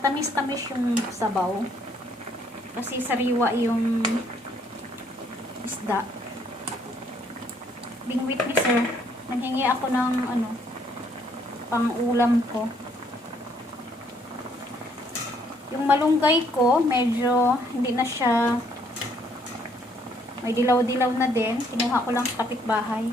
matamis-tamis yung sabaw. Kasi sariwa yung isda. Bingwit ni sir. Nanghingi ako ng ano, pang ulam ko. Yung malunggay ko, medyo hindi na siya, may dilaw-dilaw na din. Kinuha ko lang sa kapitbahay.